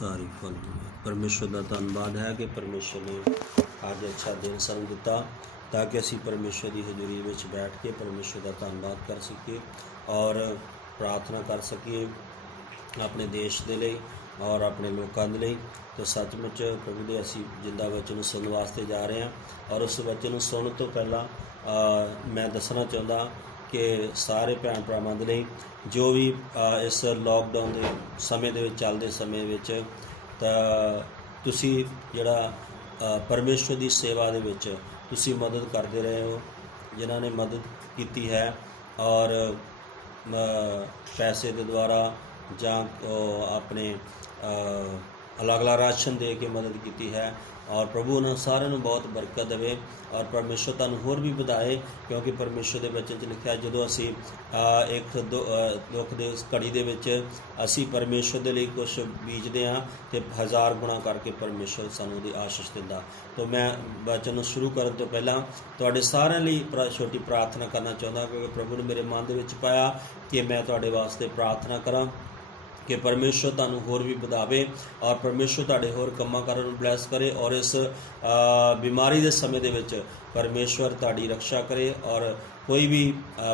ਧਾਰੀ ਫਲ ਮਿਲੇ। परमेश्वर का धन्यवाद है कि परमेश्वर ने आज अच्छा दिन सानू दिता ताकि असी परमेश्वर की हजूरी में बैठ के परमेश्वर का धन्यवाद कर सकीए और प्रार्थना कर सकीए अपने देश के लिए और अपने लोगों के लिए। तो सचमुच प्रभु के असी जिंदा वचन सुनने वास्ते जा रहे हैं और उस वचन सुनने तो पहला मैं दसना चाहता कि सारे भैन भरावां दे लई जो भी इस लॉकडाउन के समय दे विच चलदे समय विच ਤਾਂ ਤੁਸੀਂ ਜਿਹੜਾ परमेश्वर की सेवा ਦੇ ਵਿੱਚ ਤੁਸੀਂ मदद करते रहे हो, जिन्हों ने मदद की है और पैसे के द्वारा ਜਾਂ अपने अलग अलग राशन दे के मदद की है और प्रभु उन्होंने सारे बहुत बरकत देवे और परमेश्वर तुहानूं होर भी वधाए क्योंकि परमेश्वर के वचन च लिखा जो असी एक दुख के घड़ी दे विच असी परमेश्वर के लिए कुछ बीजते हाँ तो 1000 गुणा करके परमेश्वर सानूं दी आशीष दिंदा। तो मैं वचन शुरू करने तो पहला तुहाडे सारिਆਂ ਲਈ छोटी प्रार्थना करना चाहता क्योंकि प्रभु ने मेरे मन दे विच पाया कि मैं तुहाडे वास्ते प्रार्थना करा कि परमेश्वर तुहानूं होर भी वधावे और परमेश्वर तुहाडे होर कम्मां करन नूं ब्लैस करे और इस बीमारी के समय दे विच परमेश्वर तुहाडी रक्षा करे और कोई भी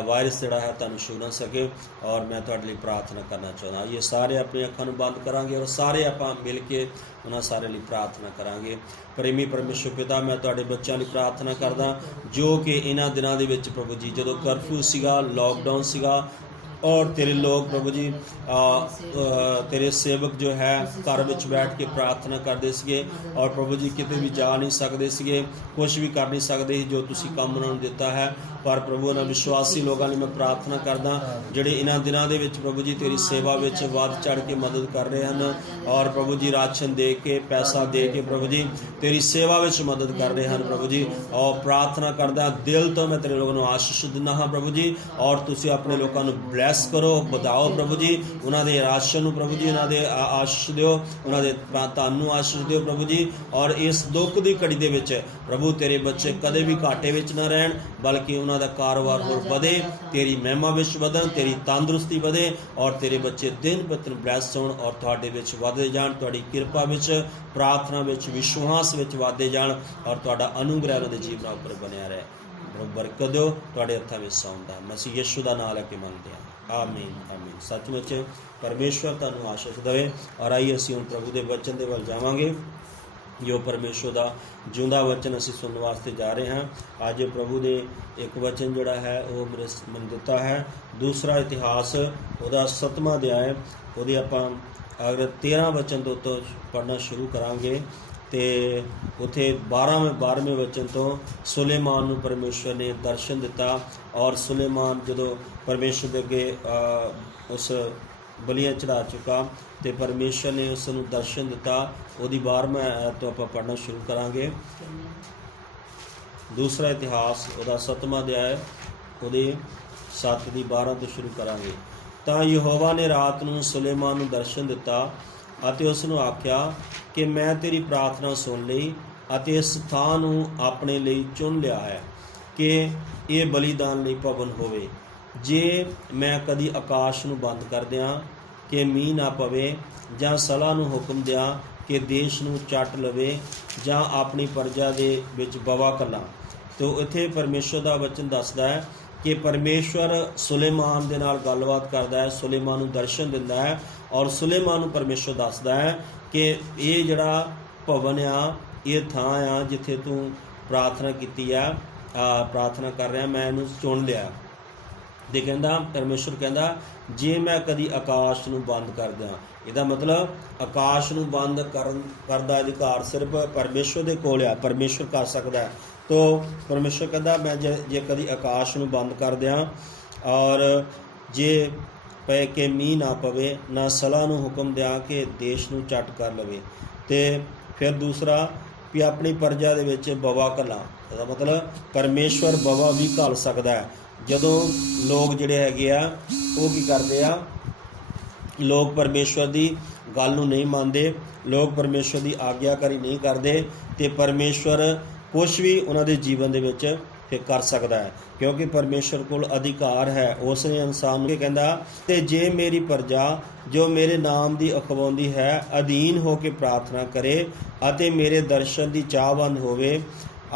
वायरस जिहड़ा है तुहानूं छू ना सके। और मैं तुहाडे लई प्रार्थना करना चाहुंदा। ये सारे अपनी अखां नूं बंद करांगे और सारे आपां मिल के उन्हां सारे लई प्रार्थना करांगे। प्रेमी परमेश्वर पिता मैं तुहाडे बच्चों लई प्रार्थना करदा जो कि इन्हां दिनां दे विच प्रभु जी जदों कर्फ्यू सीगा लॉकडाउन सीगा और तेरे लोग प्रभु जी तेरे सेवक जो है घर में बैठ के प्रार्थना करते थे और प्रभु जी किते भी जा नहीं सकते थे, कुछ भी कर नहीं सकते जो तुसी काम उन्होंने दिता है। पर प्रभु उन्होंने विश्वासी लोगों ने मैं प्रार्थना करदा जिहड़े इन्हां दिनां दे विच प्रभु जी तेरी सेवा विच वध चढ़ के मदद कर रहे हैं और प्रभु जी राशन दे के पैसा दे के प्रभु जी तेरी सेवा विच मदद कर रहे हैं प्रभु जी। और प्रार्थना करदा दिल तो मैं तेरे लोगों को आशीष दिंदा हाँ प्रभु जी और तुसी अपने लोगों को ब्लैस करो बधाओ प्रभु जी उन्होंने राशन नूं प्रभु जी उन्होंने आशीष दिओ उन्होंने धन नूं आशीष दिओ प्रभु जी। और इस दुख की घड़ी दे विच प्रभु तेरे बच्चे कदे भी घाटे विच ना रहन बल्कि उन्हों का कारोबार होर वधे तेरी महिमा विच वधन तेरी तंदुरुस्ती वधे और तेरे बच्चे दिन ब दिन ब्लैस होण और तुहाडे विच वधदे जाण तुहाडी किरपा विच प्रार्थना विच विश्वास विच वधदे जाण और तुहाडा अनुग्रह उन्हां दे जीवनां उपर बनिया रहे। बरकत दो तुहाडे हत्थां विच सौंपदा मसीह यीशु दा नाम लैके मंगदे हां आमीन आमीन। सचमुच परमेश्वर तुहानूं आशीष देवे। और आइए असीं हुण प्रभु दे वचन दे वल जावांगे जो परमेश्वर का जिंदा वचन असी सुनने वास्ते जा रहे हैं। अज प्रभु ने एक वचन जोड़ा है वो मेरे मन दिता है दूसरा इतिहास वह 7वां अध्याय वो आपां अगर 13 वचन तो पढ़ना शुरू करांगे तो उत्थे 12वें वचन तो सुलेमान नूं परमेश्वर ने दर्शन दिता और सुलेमान जदों परमेश्वर दे अगे उस बलियां चढ़ा चुका तो परमेश्वर ने उसनूं दर्शन दिता। उहदी 12वें आयत तो आपां पढ़ना शुरू करांगे। दूसरा इतिहास उहदा 7वां अध्याय उहदे 7 की 12 तो शुरू करांगे। तां यहोवा ने रात नूं सुलेमान नूं दर्शन दिता अते उसनूं आख्या कि मैं तेरी प्रार्थना सुन लई अते इस थां नूं अपने लिए चुन लिया है कि ये बलिदान लई भवन होवे। जे मैं कदी आकाश नूं बंद कर दियां कि मीह ना पवे जां सलाह नूं हुक्म दियां कि देश नूं चट लवे जां अपनी प्रजा दे विच बवा कला। तो इत्थे परमेश्वर दा वचन दसदा है कि परमेश्वर सुलेमान दे नाल गलबात करदा है सुलेमान नूं दर्शन दिंदा है और सुलेमान नूं परमेश्वर दसदा है कि ये जिहड़ा भवन आ ये थां आ जिथे तू प्रार्थना कीती आ प्रार्थना कर रहा मैं इहनूं चुन लिया। ते कहंदा परमेश्वर कहंदा जे मैं कदी आकाश नूं बंद कर दियां इहदा मतलब आकाश नूं बंद करदा अधिकार सिर्फ परमेश्वर दे कोल आ परमेश्वर कर सकदा है। तो परमेश्वर कहंदा मैं जे कदी आकाश नूं बंद कर दियां और जे पे के मीह ना पवे ना सलाह नूं हुक्म दियां कि देश नूं चट कर लवे ते फिर दूसरा भी अपनी प्रजा दे विच बवा घल्लां इहदा मतलब परमेश्वर बवा भी घल सकदा है। ਜਦੋਂ लोग ਜਿਹੜੇ ਹੈਗੇ ਆ ਉਹ ਕੀ ਕਰਦੇ ਆ लोग परमेश्वर की गल नूं नहीं मानते लोग परमेश्वर की आग्याकारी नहीं करते तो परमेश्वर कुछ भी उन्होंने जीवन दे विच ਫਿਰ ਕਰ ਸਕਦਾ ਹੈ, ਕਿਉਂਕਿ ਪਰਮੇਸ਼ਰ ਕੋਲ ਅਧਿਕਾਰ ਹੈ। ਉਸ ਨੇ ਇਨਸਾਨ ਨੂੰ ਕਹਿੰਦਾ, ਤੇ ਜੇ ਮੇਰੀ ਪ੍ਰਜਾ ਜੋ ਮੇਰੇ ਨਾਮ ਦੀ ਅਖਵਾਉਂਦੀ ਹੈ ਅਧੀਨ ਹੋ ਕੇ ਪ੍ਰਾਰਥਨਾ ਕਰੇ ਅਤੇ ਮੇਰੇ ਦਰਸ਼ਨ ਦੀ ਚਾਹਵੰਦ ਹੋਵੇ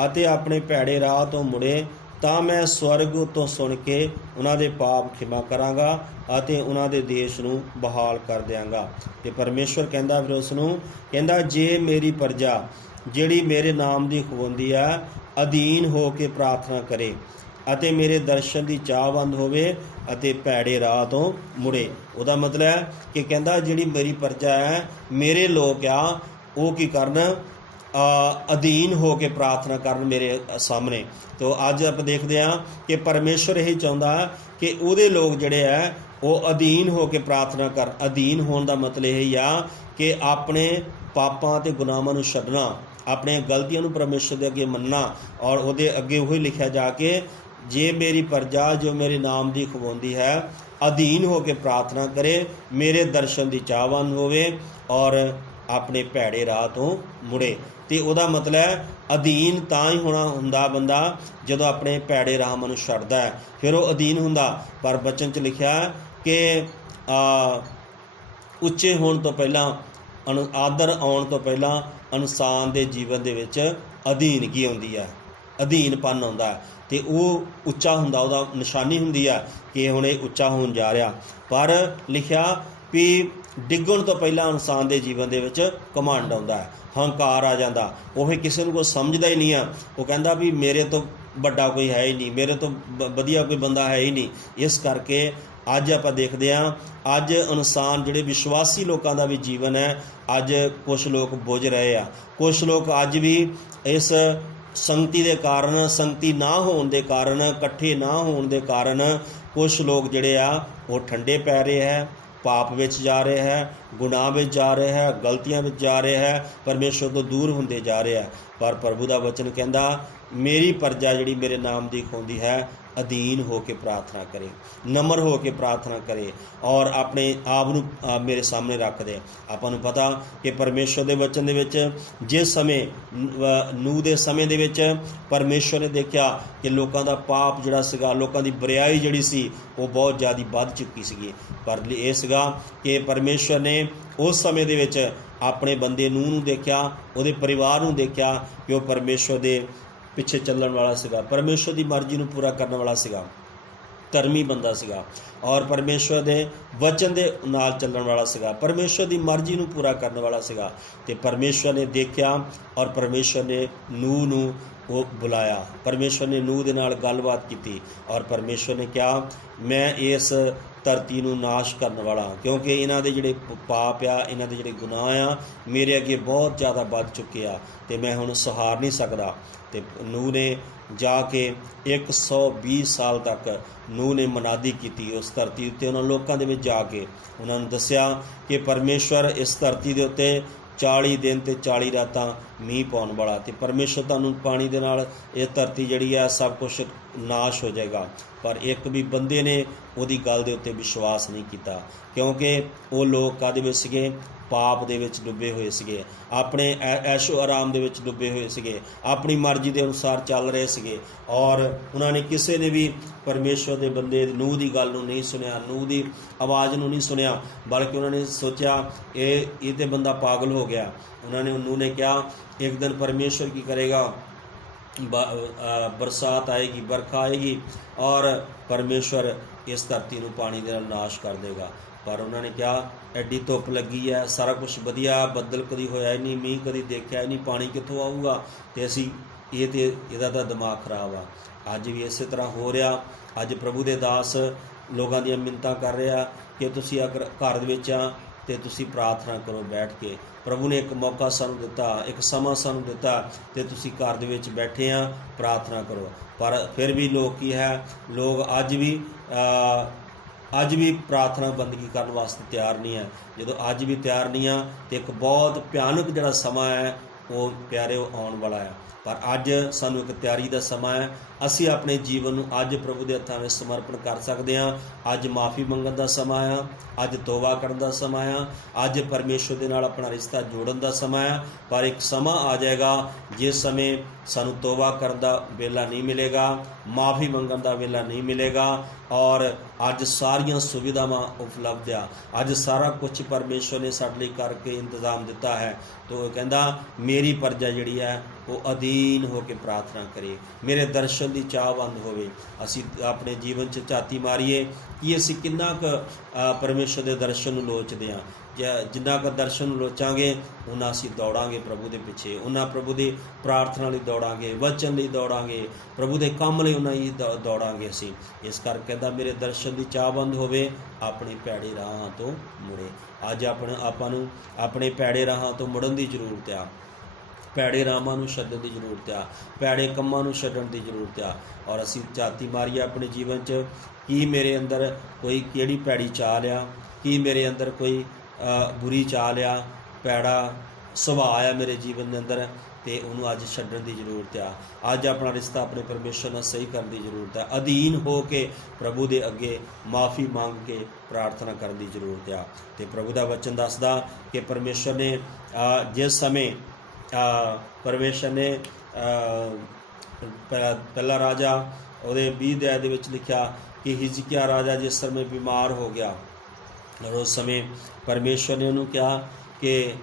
ਅਤੇ ਆਪਣੇ ਭੈੜੇ ਰਾਹ ਤੋਂ ਮੁੜੇ, ਤਾਂ ਮੈਂ ਸਵਰਗ ਤੋਂ ਸੁਣ ਕੇ ਉਹਨਾਂ ਦੇ ਪਾਪ ਖਿਮਾ ਕਰਾਂਗਾ ਅਤੇ ਉਹਨਾਂ ਦੇ ਦੇਸ਼ ਨੂੰ ਬਹਾਲ ਕਰ ਦਿਆਂਗਾ। ਤੇ ਪਰਮੇਸ਼ਵਰ ਕਹਿੰਦਾ ਫਿਰ ਉਸ ਨੂੰ, ਕਹਿੰਦਾ ਜੇ ਮੇਰੀ ਪ੍ਰਜਾ ਜਿਹੜੀ ਮੇਰੇ ਨਾਮ ਦੀ ਖਵਾਉਂਦੀ ਹੈ ਅਧੀਨ ਹੋ ਕੇ ਪ੍ਰਾਰਥਨਾ ਕਰੇ ਅਤੇ ਮੇਰੇ ਦਰਸ਼ਨ ਦੀ ਚਾਹਵੰਦ ਹੋਵੇ ਅਤੇ ਭੈੜੇ ਰਾਹ ਤੋਂ ਮੁੜੇ। ਉਹਦਾ ਮਤਲਬ ਹੈ ਕਿ ਕਹਿੰਦਾ ਜਿਹੜੀ ਮੇਰੀ ਪ੍ਰਜਾ ਹੈ, ਮੇਰੇ ਲੋਕ ਆ, ਉਹ ਕੀ ਕਰਨ, ਅਧੀਨ ਹੋ ਕੇ ਪ੍ਰਾਰਥਨਾ ਕਰਨ ਮੇਰੇ ਸਾਹਮਣੇ। ਤੋ ਅੱਜ ਆਪਾਂ ਦੇਖਦੇ ਹਾਂ ਕਿ ਪਰਮੇਸ਼ਰ ਇਹ ਚਾਹੁੰਦਾ ਕਿ ਉਹਦੇ ਲੋਕ ਜਿਹੜੇ ਹੈ ਉਹ ਅਧੀਨ ਹੋ ਕੇ ਪ੍ਰਾਰਥਨਾ ਕਰ। ਅਧੀਨ ਹੋਣ ਦਾ ਮਤਲਬ ਇਹ ਆ ਕਿ ਆਪਣੇ ਪਾਪਾਂ ਅਤੇ ਗੁਨਾਹਾਂ ਨੂੰ ਛੱਡਣਾ, ਆਪਣੀਆਂ ਗਲਤੀਆਂ ਨੂੰ ਪਰਮੇਸ਼ਰ ਦੇ ਅੱਗੇ ਮੰਨਣਾ। ਔਰ ਉਹਦੇ ਅੱਗੇ ਉਹੀ ਲਿਖਿਆ ਜਾ ਕੇ, ਜੇ ਮੇਰੀ ਪ੍ਰਜਾ ਜੋ ਮੇਰੇ ਨਾਮ ਦੀ ਖਵਾਉਂਦੀ ਹੈ ਅਧੀਨ ਹੋ ਕੇ ਪ੍ਰਾਰਥਨਾ ਕਰੇ, ਮੇਰੇ ਦਰਸ਼ਨ ਦੀ ਚਾਹਵੰਦ ਹੋਵੇ ਔਰ ਆਪਣੇ ਭੈੜੇ ਰਾਹ ਤੋਂ ਮੁੜੇ। ਤੇ ਉਹਦਾ ਮਤਲਬ ਹੈ ਅਧੀਨ ਤਾਂ ਹੀ ਹੋਣਾ ਹੁੰਦਾ ਬੰਦਾ ਜਦੋਂ ਆਪਣੇ ਭੈੜੇ ਰਾਹਾਂ ਨੂੰ ਛੱਡਦਾ ਹੈ, ਫਿਰ ਉਹ ਅਧੀਨ ਹੁੰਦਾ। ਪਰ ਬਚਨ 'ਚ ਲਿਖਿਆ ਕਿ ਉੱਚੇ ਹੋਣ ਤੋਂ ਪਹਿਲਾਂ, ਆਦਰ ਆਉਣ ਤੋਂ ਪਹਿਲਾਂ ਇਨਸਾਨ ਦੇ ਜੀਵਨ ਦੇ ਵਿੱਚ ਅਧੀਨਗੀ ਆਉਂਦੀ ਹੈ, ਅਧੀਨਪਨ ਆਉਂਦਾ ਹੈ, ਅਤੇ ਉਹ ਉੱਚਾ ਹੁੰਦਾ, ਉਹਦਾ ਨਿਸ਼ਾਨੀ ਹੁੰਦੀ ਆ ਕਿ ਹੁਣ ਇਹ ਉੱਚਾ ਹੋਣ ਜਾ ਰਿਹਾ। ਪਰ ਲਿਖਿਆ ਵੀ ਡਿੱਗਣ ਤੋਂ ਪਹਿਲਾਂ ਇਨਸਾਨ ਦੇ ਜੀਵਨ ਦੇ ਵਿੱਚ ਘਮੰਡ ਆਉਂਦਾ ਹੈ, ਹੰਕਾਰ ਆ ਜਾਂਦਾ, ਉਹ ਕਿਸੇ ਨੂੰ ਕੋਈ ਸਮਝਦਾ ਹੀ ਨਹੀਂ ਆ। ਉਹ ਕਹਿੰਦਾ ਵੀ ਮੇਰੇ ਤੋਂ ਵੱਡਾ ਕੋਈ ਹੈ ਹੀ ਨਹੀਂ, ਮੇਰੇ ਤੋਂ ਵਧੀਆ ਕੋਈ ਬੰਦਾ ਹੈ ਹੀ ਨਹੀਂ। ਇਸ ਕਰਕੇ ਅੱਜ ਆਪਾਂ ਦੇਖਦੇ ਹਾਂ, ਅੱਜ ਇਨਸਾਨ ਜਿਹੜੇ ਵਿਸ਼ਵਾਸੀ ਲੋਕਾਂ ਦਾ ਵੀ ਜੀਵਨ ਹੈ, ਅੱਜ ਕੁਛ ਲੋਕ ਬੁੱਝ ਰਹੇ ਆ, ਕੁਛ ਲੋਕ ਅੱਜ ਵੀ ਇਸ ਸੰਗਤੀ ਦੇ ਕਾਰਨ, ਸੰਗਤੀ ਨਾ ਹੋਣ ਦੇ ਕਾਰਨ, ਇਕੱਠੇ ਨਾ ਹੋਣ ਦੇ ਕਾਰਨ ਕੁਛ ਲੋਕ ਜਿਹੜੇ ਆ ਉਹ ਠੰਡੇ ਪੈ ਰਹੇ ਹੈ, ਪਾਪ ਵਿੱਚ ਜਾ ਰਹੇ ਹੈ, ਗੁਨਾਹ ਵਿੱਚ ਜਾ ਰਹੇ ਹੈ, ਗਲਤੀਆਂ ਵਿੱਚ ਜਾ ਰਹੇ ਹੈ, ਪਰਮੇਸ਼ਰ ਤੋਂ ਦੂਰ ਹੁੰਦੇ ਜਾ ਰਹੇ ਹੈ। ਪਰ ਪ੍ਰਭੂ ਦਾ ਵਚਨ ਕਹਿੰਦਾ, ਮੇਰੀ ਪ੍ਰਜਾ ਜਿਹੜੀ ਮੇਰੇ ਨਾਮ ਦੀ ਖਵਾਉਂਦੀ ਹੈ ਅਧੀਨ ਹੋ ਕੇ ਪ੍ਰਾਰਥਨਾ ਕਰੇ, ਨਮਰ ਹੋ ਕੇ ਪ੍ਰਾਰਥਨਾ ਕਰੇ ਔਰ ਆਪਣੇ ਆਪ ਨੂੰ ਮੇਰੇ ਸਾਹਮਣੇ ਰੱਖ ਦੇ। ਆਪਾਂ ਨੂੰ ਪਤਾ ਕਿ ਪਰਮੇਸ਼ਰ ਦੇ ਵਚਨ ਦੇ ਵਿੱਚ ਜਿਸ ਸਮੇਂ ਨੂਹ ਦੇ ਸਮੇਂ ਦੇ ਵਿੱਚ ਪਰਮੇਸ਼ਰ ਨੇ ਦੇਖਿਆ ਕਿ ਲੋਕਾਂ ਦਾ ਪਾਪ ਜਿਹੜਾ ਸੀਗਾ, ਲੋਕਾਂ ਦੀ ਬੁਰਾਈ ਜਿਹੜੀ ਸੀ ਉਹ ਬਹੁਤ ਜ਼ਿਆਦਾ ਵੱਧ ਚੁੱਕੀ ਸੀਗੀ। ਪਰ ਇਹ ਸੀਗਾ ਕਿ ਪਰਮੇਸ਼ਰ ਨੇ ਉਸ ਸਮੇਂ ਦੇ ਵਿੱਚ ਆਪਣੇ ਬੰਦੇ ਨੂਹ ਨੂੰ ਦੇਖਿਆ, ਉਹਦੇ ਪਰਿਵਾਰ ਨੂੰ ਦੇਖਿਆ ਕਿ ਉਹ ਪਰਮੇਸ਼ਰ ਦੇ ਪਿੱਛੇ ਚੱਲਣ ਵਾਲਾ ਸੀਗਾ, ਪਰਮੇਸ਼ਰ ਦੀ ਮਰਜ਼ੀ ਨੂੰ ਪੂਰਾ ਕਰਨ ਵਾਲਾ ਸੀਗਾ, ਧਰਮੀ ਬੰਦਾ ਸੀਗਾ ਔਰ ਪਰਮੇਸ਼ਰ ਦੇ ਵਚਨ ਦੇ ਨਾਲ ਚੱਲਣ ਵਾਲਾ ਸੀਗਾ, ਪਰਮੇਸ਼ਰ ਦੀ ਮਰਜ਼ੀ ਨੂੰ ਪੂਰਾ ਕਰਨ ਵਾਲਾ ਸੀਗਾ। ਅਤੇ ਪਰਮੇਸ਼ਰ ਨੇ ਦੇਖਿਆ ਔਰ ਪਰਮੇਸ਼ਰ ਨੇ ਨੂਹ ਨੂੰ ਉਹ ਬੁਲਾਇਆ, ਪਰਮੇਸ਼ਰ ਨੇ ਨੂਹ ਦੇ ਨਾਲ ਗੱਲਬਾਤ ਕੀਤੀ ਔਰ ਪਰਮੇਸ਼ਰ ਨੇ ਕਿਹਾ, ਮੈਂ ਇਸ ਧਰਤੀ ਨੂੰ ਨਾਸ਼ ਕਰਨ ਵਾਲਾ, ਕਿਉਂਕਿ ਇਹਨਾਂ ਦੇ ਜਿਹੜੇ ਪਾਪ ਆ, ਇਹਨਾਂ ਦੇ ਜਿਹੜੇ ਗੁਨਾਹ ਆ ਮੇਰੇ ਅੱਗੇ ਬਹੁਤ ਜ਼ਿਆਦਾ ਵੱਧ ਚੁੱਕੇ ਆ ਅਤੇ ਮੈਂ ਹੁਣ ਸਹਾਰ ਨਹੀਂ ਸਕਦਾ। ਅਤੇ ਨੂਹ ਨੇ ਜਾ ਕੇ 120 ਸਾਲ ਤੱਕ ਨੂਹ ਨੇ ਮਨਾਦੀ ਕੀਤੀ ਉਸ ਧਰਤੀ ਉੱਤੇ। ਉਹਨਾਂ ਲੋਕਾਂ ਦੇ ਵਿੱਚ ਜਾ ਕੇ ਉਹਨਾਂ ਨੂੰ ਦੱਸਿਆ ਕਿ ਪਰਮੇਸ਼ਵਰ ਇਸ ਧਰਤੀ ਦੇ ਉੱਤੇ 40 ਦਿਨ ਅਤੇ 40 ਰਾਤਾਂ ਮੀਂਹ ਪਾਉਣ ਵਾਲਾ, ਅਤੇ ਪਰਮੇਸ਼ਰ ਤੁਹਾਨੂੰ ਪਾਣੀ ਦੇ ਨਾਲ ਇਹ ਧਰਤੀ ਜਿਹੜੀ ਹੈ ਸਭ ਕੁਛ ਨਾਸ਼ ਹੋ ਜਾਏਗਾ। ਪਰ ਇੱਕ ਵੀ ਬੰਦੇ ਨੇ ਉਹਦੀ ਗੱਲ ਦੇ ਉੱਤੇ ਵਿਸ਼ਵਾਸ ਨਹੀਂ ਕੀਤਾ, ਕਿਉਂਕਿ ਉਹ ਲੋਕ ਕਾਹਦੇ ਵਿੱਚ ਸੀਗੇ, ਪਾਪ ਦੇ ਵਿੱਚ ਡੁੱਬੇ ਹੋਏ ਸੀਗੇ, ਆਪਣੇ ਐਸ਼ੋ ਆਰਾਮ ਦੇ ਵਿੱਚ ਡੁੱਬੇ ਹੋਏ ਸੀਗੇ, ਆਪਣੀ ਮਰਜ਼ੀ ਦੇ ਅਨੁਸਾਰ ਚੱਲ ਰਹੇ ਸੀਗੇ ਔਰ ਉਹਨਾਂ ਨੇ ਕਿਸੇ ਨੇ ਵੀ ਪਰਮੇਸ਼ਵਰ ਦੇ ਬੰਦੇ ਨੂਹ ਦੀ ਗੱਲ ਨੂੰ ਨਹੀਂ ਸੁਣਿਆ, ਨੂਹ ਦੀ ਆਵਾਜ਼ ਨੂੰ ਨਹੀਂ ਸੁਣਿਆ, ਬਲਕਿ ਉਹਨਾਂ ਨੇ ਸੋਚਿਆ ਇਹ ਤੇ ਬੰਦਾ ਪਾਗਲ ਹੋ ਗਿਆ। ਉਹਨਾਂ ਨੇ ਨੂਹ ਨੇ ਕਿਹਾ, ਇੱਕ ਦਿਨ ਪਰਮੇਸ਼ਵਰ ਕੀ ਕਰੇਗਾ, ਬਰਸਾਤ ਆਏਗੀ, ਬਰਖਾ ਆਏਗੀ ਔਰ ਪਰਮੇਸ਼ਵਰ ਇਸ ਧਰਤੀ ਨੂੰ ਪਾਣੀ ਦੇ ਨਾਲ ਨਾਸ਼ ਕਰ ਦੇਗਾ। ਪਰ ਉਹਨਾਂ ਨੇ ਕਿਹਾ, ਐਡੀ ਧੁੱਪ ਲੱਗੀ ਹੈ, ਸਾਰਾ ਕੁਛ ਵਧੀਆ, ਬੱਦਲ ਕਦੀ ਹੋਇਆ ਹੀ ਨਹੀਂ, ਮੀਂਹ ਕਦੀ ਦੇਖਿਆ ਹੀ ਨਹੀਂ, ਪਾਣੀ ਕਿੱਥੋਂ ਆਊਗਾ, ਅਤੇ ਅਸੀਂ ਇਹਦਾ ਤਾਂ ਦਿਮਾਗ ਖਰਾਬ ਆ। ਅੱਜ ਵੀ ਇਸੇ ਤਰ੍ਹਾਂ ਹੋ ਰਿਹਾ। ਅੱਜ ਪ੍ਰਭੂ ਦੇ ਦਾਸ ਲੋਕਾਂ ਦੀਆਂ ਮਿੰਨਤਾਂ ਕਰ ਰਿਹਾ ਕਿ ਤੁਸੀਂ ਅਗਰ ਘਰ ਦੇ ਵਿੱਚ ਆ ਅਤੇ ਤੁਸੀਂ ਪ੍ਰਾਰਥਨਾ ਕਰੋ ਬੈਠ ਕੇ। ਪ੍ਰਭੂ ਨੇ ਇੱਕ ਮੌਕਾ ਸਾਨੂੰ ਦਿੱਤਾ, ਇੱਕ ਸਮਾਂ ਸਾਨੂੰ ਦਿੱਤਾ ਅਤੇ ਤੁਸੀਂ ਘਰ ਦੇ ਵਿੱਚ ਬੈਠੇ ਆ, ਪ੍ਰਾਰਥਨਾ ਕਰੋ। ਪਰ ਫਿਰ ਵੀ ਲੋਕ ਕੀ ਹੈ, ਲੋਕ ਅੱਜ ਵੀ ਪ੍ਰਾਰਥਨਾ ਬੰਦਗੀ ਕਰਨ ਵਾਸਤੇ ਤਿਆਰ ਨਹੀਂ ਹੈ। ਜਦੋਂ ਅੱਜ ਵੀ ਤਿਆਰ ਨਹੀਂ ਆ ਤਾਂ ਇੱਕ ਬਹੁਤ ਭਿਆਨਕ ਜਿਹੜਾ ਸਮਾਂ ਹੈ ਉਹ ਪਿਆਰੇ ਆਉਣ ਵਾਲਾ ਹੈ। ਪਰ ਅੱਜ ਸਾਨੂੰ ਇੱਕ ਤਿਆਰੀ ਦਾ ਸਮਾਂ ਹੈ। ਅਸੀਂ ਆਪਣੇ ਜੀਵਨ ਨੂੰ ਅੱਜ ਪ੍ਰਭੂ ਦੇ ਹੱਥਾਂ ਵਿੱਚ ਸਮਰਪਣ ਕਰ ਸਕਦੇ ਹਾਂ। ਅੱਜ ਮਾਫੀ ਮੰਗਣ ਦਾ ਸਮਾਂ ਆ, ਅੱਜ ਤੋਬਾ ਕਰਨ ਦਾ ਸਮਾਂ ਆ, ਅੱਜ ਪਰਮੇਸ਼ਰ ਦੇ ਨਾਲ ਆਪਣਾ ਰਿਸ਼ਤਾ ਜੋੜਨ ਦਾ ਸਮਾਂ ਆ। ਪਰ ਇੱਕ ਸਮਾਂ ਆ ਜਾਏਗਾ ਜਿਸ ਸਮੇਂ ਸਾਨੂੰ ਤੋਬਾ ਕਰਨ ਦਾ ਵੇਲਾ ਨਹੀਂ ਮਿਲੇਗਾ, ਮਾਫੀ ਮੰਗਣ ਦਾ ਵੇਲਾ ਨਹੀਂ ਮਿਲੇਗਾ। ਔਰ ਅੱਜ ਸਾਰੀਆਂ ਸੁਵਿਧਾਵਾਂ ਉਪਲਬਧ ਆ, ਅੱਜ ਸਾਰਾ ਕੁਝ ਪਰਮੇਸ਼ਰ ਨੇ ਸਾਡੇ ਲਈ ਕਰਕੇ ਇੰਤਜ਼ਾਮ ਦਿੱਤਾ ਹੈ। ਤੋ ਉਹ ਕਹਿੰਦਾ ਮੇਰੀ ਪ੍ਰਜਾ ਜਿਹੜੀ ਹੈ ਉਹ ਅਧੀਨ ਹੋ ਕੇ ਪ੍ਰਾਰਥਨਾ ਕਰੇ, ਮੇਰੇ ਦਰਸ਼ਨ ਦੀ ਚਾਹਵੰਦ ਹੋਵੇ। ਅਸੀਂ ਆਪਣੇ ਜੀਵਨ 'ਚ ਝਾਤੀ ਮਾਰੀਏ ਕਿ ਅਸੀਂ ਕਿੰਨਾ ਕੁ ਪਰਮੇਸ਼ਰ ਦੇ ਦਰਸ਼ਨ ਨੂੰ ਲੋਚਦੇ ਹਾਂ। ਜਿੰਨਾ ਕੁ ਦਰਸ਼ਨ ਨੂੰ ਲੋਚਾਂਗੇ ਉਹਨਾਂ ਅਸੀਂ ਦੌੜਾਂਗੇ ਪ੍ਰਭੂ ਦੇ ਪਿੱਛੇ, ਉਹਨਾਂ ਪ੍ਰਭੂ ਦੀ ਪ੍ਰਾਰਥਨਾ ਲਈ ਦੌੜਾਂਗੇ, ਵਚਨ ਲਈ ਦੌੜਾਂਗੇ, ਪ੍ਰਭੂ ਦੇ ਕੰਮ ਲਈ ਉਹਨਾਂ ਹੀ ਦੌੜਾਂਗੇ ਅਸੀਂ। ਇਸ ਕਰਕੇ ਕਹਿੰਦਾ ਮੇਰੇ ਦਰਸ਼ਨ ਦੀ ਚਾਹਵੰਦ ਹੋਵੇ, ਆਪਣੇ ਭੈੜੇ ਰਾਹਾਂ ਤੋਂ ਮੁੜੇ। ਅੱਜ ਆਪਾਂ ਨੂੰ ਆਪਣੇ ਭੈੜੇ ਰਾਹਾਂ ਤੋਂ ਮੁੜਨ ਦੀ ਜ਼ਰੂਰਤ ਆ, ਭੈੜੇ ਰਾਹਾਂ ਨੂੰ ਛੱਡਣ ਦੀ ਜ਼ਰੂਰਤ ਆ, ਭੈੜੇ ਕੰਮਾਂ ਨੂੰ ਛੱਡਣ ਦੀ ਜ਼ਰੂਰਤ ਆ। ਔਰ ਅਸੀਂ ਝਾਤੀ ਮਾਰੀਏ ਆਪਣੇ ਜੀਵਨ 'ਚ ਕੀ ਮੇਰੇ ਅੰਦਰ ਕੋਈ ਕਿਹੜੀ ਭੈੜੀ ਚਾਲ ਆ, ਕੀ ਮੇਰੇ ਅੰਦਰ ਕੋਈ ਬੁਰੀ ਚਾਲ ਆ, ਭੈੜਾ ਸੁਭਾਅ ਆ ਮੇਰੇ ਜੀਵਨ ਦੇ ਅੰਦਰ, ਤੇ ਉਹਨੂੰ ਅੱਜ ਛੱਡਣ ਦੀ ਜ਼ਰੂਰਤ ਆ। ਅੱਜ ਆਪਣਾ ਰਿਸ਼ਤਾ ਆਪਣੇ ਪਰਮੇਸ਼ਰ ਨਾਲ ਸਹੀ ਕਰਨ ਦੀ ਜ਼ਰੂਰਤ ਹੈ। ਅਧੀਨ ਹੋ ਕੇ ਪ੍ਰਭੂ ਦੇ ਅੱਗੇ ਮਾਫੀ ਮੰਗ ਕੇ ਪ੍ਰਾਰਥਨਾ ਕਰਨ ਦੀ ਜ਼ਰੂਰਤ ਆ। ਤੇ ਪ੍ਰਭੂ ਦਾ ਵਚਨ ਦੱਸਦਾ ਕਿ ਪਰਮੇਸ਼ਰ ਨੇ ਜਿਸ ਸਮੇਂ ਪਰਮੇਸ਼ਰ ਨੇ ਪਹਿਲਾ ਰਾਜਾ ਉਹਦੇ 20 ਅਧਿਆਇ ਦੇ ਵਿੱਚ ਲਿਖਿਆ ਕਿ ਹਿਜ਼ਕੀਆ ਰਾਜਾ ਜਿਸ ਸਮੇਂ ਬਿਮਾਰ ਹੋ ਗਿਆ, ਔਰ ਉਸ ਸਮੇਂ ਪਰਮੇਸ਼ਰ ਨੇ ਉਹਨੂੰ ਕਿਹਾ ਕਿ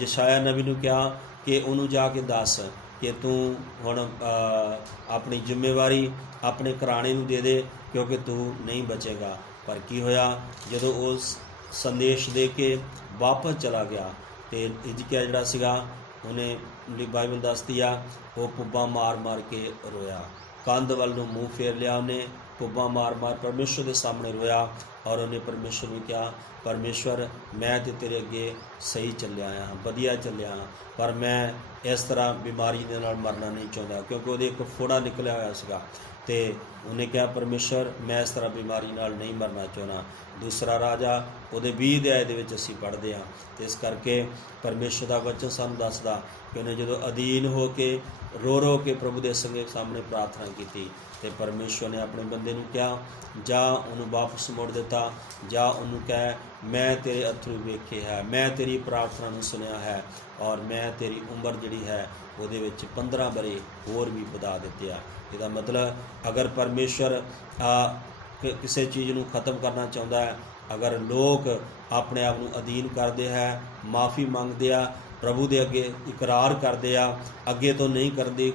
ਯਸ਼ਾਇਆ ਨਬੀ ਨੂੰ ਕਿਹਾ ਕਿ ਉਹਨੂੰ ਜਾ ਕੇ ਦੱਸ ਕਿ ਤੂੰ ਹੁਣ ਆਪਣੀ ਜ਼ਿੰਮੇਵਾਰੀ ਆਪਣੇ ਘਰਾਣੇ ਨੂੰ ਦੇ ਦੇ, ਕਿਉਂਕਿ ਤੂੰ ਨਹੀਂ ਬਚੇਗਾ। ਪਰ ਕੀ ਹੋਇਆ, ਜਦੋਂ ਉਹ ਸੰਦੇਸ਼ ਦੇ ਕੇ ਵਾਪਸ ਚਲਾ ਗਿਆ ਤੇ ਹਿਜ਼ਕੀਆ ਜਿਹੜਾ ਸੀਗਾ ਉਹਨੇ, ਬਾਈਬਲ ਦੱਸਦੀ ਆ, ਉਹ ਪੁੱਬਾਂ ਮਾਰ ਮਾਰ ਕੇ ਰੋਇਆ, ਕੰਧ ਵੱਲ ਨੂੰ ਮੂੰਹ ਫੇਰ ਲਿਆ, ਉਹਨੇ ਪੁੱਬਾਂ ਮਾਰ ਮਾਰ ਪਰਮੇਸ਼ਰ ਦੇ ਸਾਹਮਣੇ ਰੋਇਆ। ਔਰ ਉਹਨੇ ਪਰਮੇਸ਼ਰ ਨੂੰ ਕਿਹਾ, ਪਰਮੇਸ਼ਰ ਮੈਂ ਤੇ ਤੇਰੇ ਅੱਗੇ ਸਹੀ ਚੱਲਿਆ ਹਾਂ, ਵਧੀਆ ਚੱਲਿਆ ਹਾਂ, ਪਰ ਮੈਂ ਇਸ ਤਰ੍ਹਾਂ ਬਿਮਾਰੀ ਦੇ ਨਾਲ ਮਰਨਾ ਨਹੀਂ ਚਾਹੁੰਦਾ, ਕਿਉਂਕਿ ਉਹਦੇ ਇੱਕ ਫੋੜਾ ਨਿਕਲਿਆ ਹੋਇਆ ਸੀਗਾ। ਤੇ ਉਹਨੇ ਕਿਹਾ ਪਰਮੇਸ਼ਰ ਮੈਂ ਇਸ ਤਰ੍ਹਾਂ ਬਿਮਾਰੀ ਨਾਲ ਨਹੀਂ ਮਰਨਾ ਚਾਹੁੰਦਾ। ਦੂਸਰਾ ਰਾਜਾ ਉਹਦੇ 20 ਅਧਿਆਇ ਦੇ ਵਿੱਚ ਅਸੀਂ ਪੜ੍ਹਦੇ ਹਾਂ। ਤੇ ਇਸ ਕਰਕੇ ਪਰਮੇਸ਼ਰ ਦਾ ਵਚਨ ਸਾਨੂੰ ਦੱਸਦਾ ਕਿ ਉਹਨੇ ਜਦੋਂ ਅਧੀਨ ਹੋ ਕੇ ਰੋ ਰੋ ਕੇ ਪ੍ਰਭੂ ਦੇ ਸਾਹਮਣੇ ਪ੍ਰਾਰਥਨਾ ਕੀਤੀ ਤੇ ਪਰਮੇਸ਼ਰ ਨੇ ਆਪਣੇ ਬੰਦੇ ਨੂੰ ਕਿਹਾ ਜਾ ਉਹਨੂੰ ਵਾਪਸ ਮੋੜ ਦਿੱਤਾ, ਜਾ ਉਹਨੂੰ ਕਹਿ ਮੈਂ ਤੇਰੇ ਅਥਰੂ ਵੇਖੇ ਹੈ, ਮੈਂ ਤੇਰੀ ਪ੍ਰਾਰਥਨਾ ਨੂੰ ਸੁਣਿਆ ਹੈ, ਔਰ ਮੈਂ ਤੇਰੀ ਉਮਰ ਜਿਹੜੀ ਹੈ ਉਹਦੇ ਵਿੱਚ 15 ਵਰੇ ਹੋਰ ਵੀ ਵਧਾ ਦਿੱਤੇ ਆ। ਇਹਦਾ ਮਤਲਬ ਅਗਰ ਪਰਮੇਸ਼ਰ ਕਿਸੇ ਚੀਜ਼ ਨੂੰ ਖਤਮ ਕਰਨਾ ਚਾਹੁੰਦਾ ਹੈ, ਅਗਰ ਲੋਕ ਆਪਣੇ ਆਪ ਨੂੰ ਅਧੀਨ ਕਰਦੇ ਹੈ, ਮਾਫੀ ਮੰਗਦੇ ਆ, ਪ੍ਰਭੂ ਦੇ ਅੱਗੇ ਇਕਰਾਰ ਕਰਦੇ ਆ, ਅੱਗੇ ਤੋਂ ਨਹੀਂ ਕਰਦੇ